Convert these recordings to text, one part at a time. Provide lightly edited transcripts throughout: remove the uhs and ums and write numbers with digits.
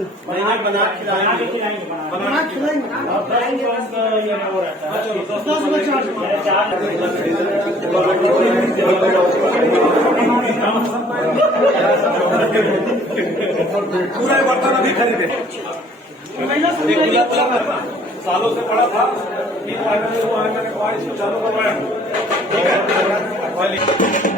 बना बना के खिलाएंगे बना खिलाएंगे आप खिलाएंगे बस ये हो रहा है। चलो 10 में चार्ज पूरा बर्तन अभी खरीदे सालों से पड़ा था चालू करवाया ठीक है।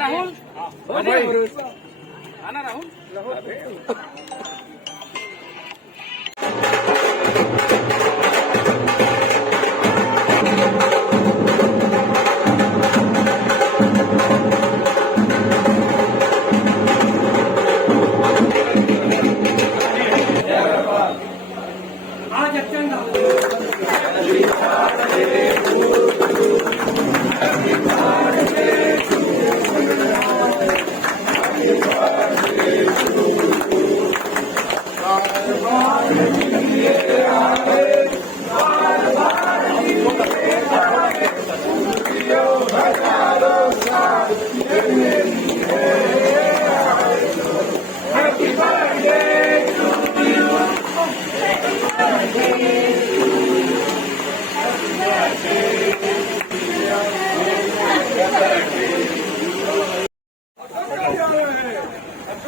राहुल आना राहुल आज अत्यंत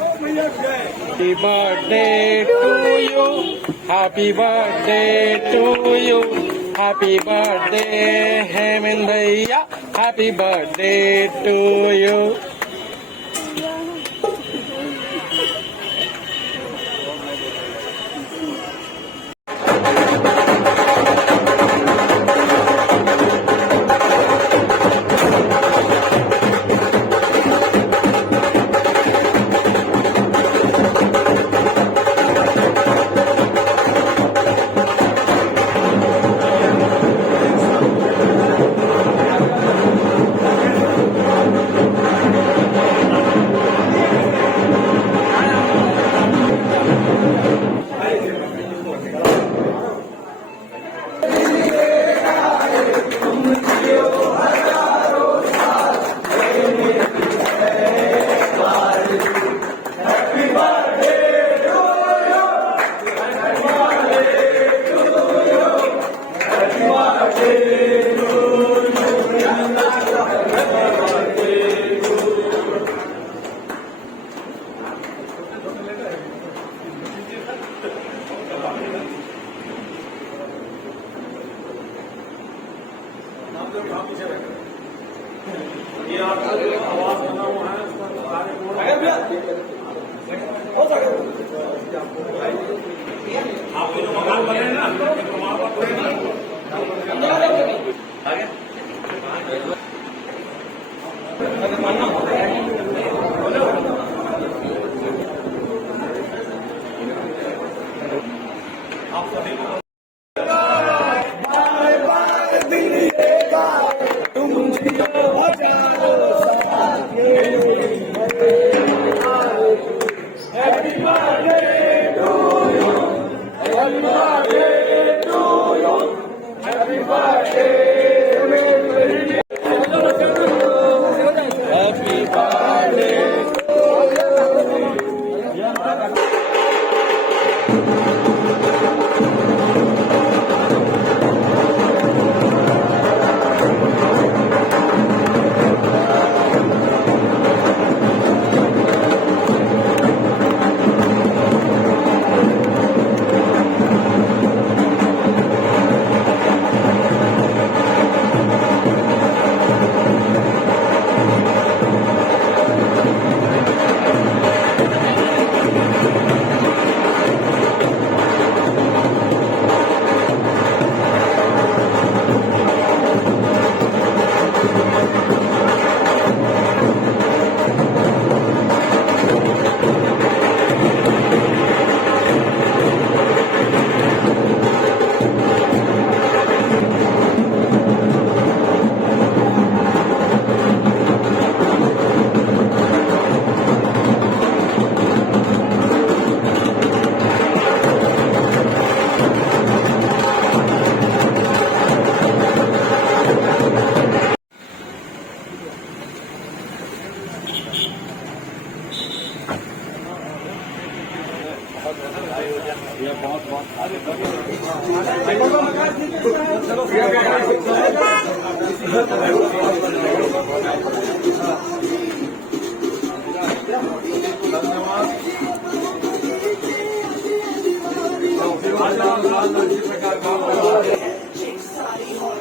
Happy birthday to you. Happy birthday to you. Happy birthday, Hemant Bhaiya. Happy birthday to you. ये आवाज बना हुआ है आप लोग मकान बने हैं ना प्रमाण आप सभी को Happy birthday to you. Happy birthday to you.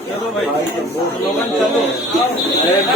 चलो भाई स्लोगन चलो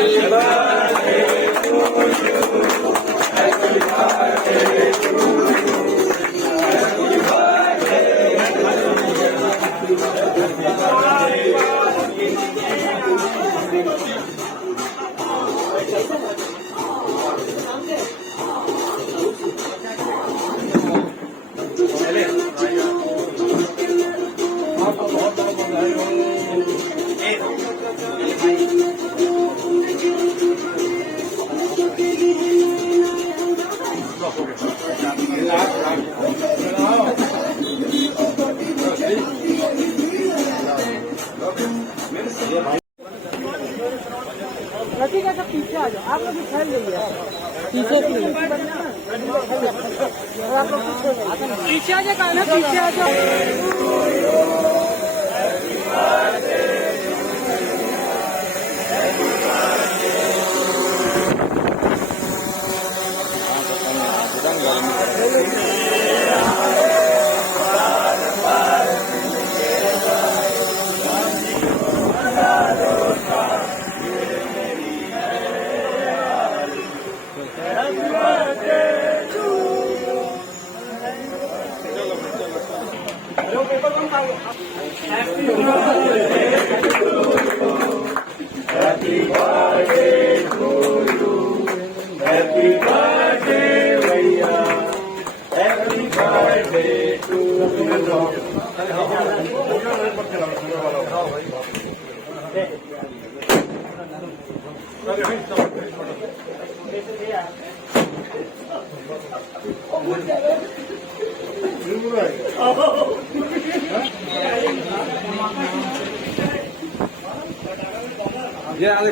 रखिएगा सब पीछे आ जाओ, आप लोग भी फैल रही है पीछे की आप लोग पीछे आ जाए ना, पीछे आ जाओ। ये आगे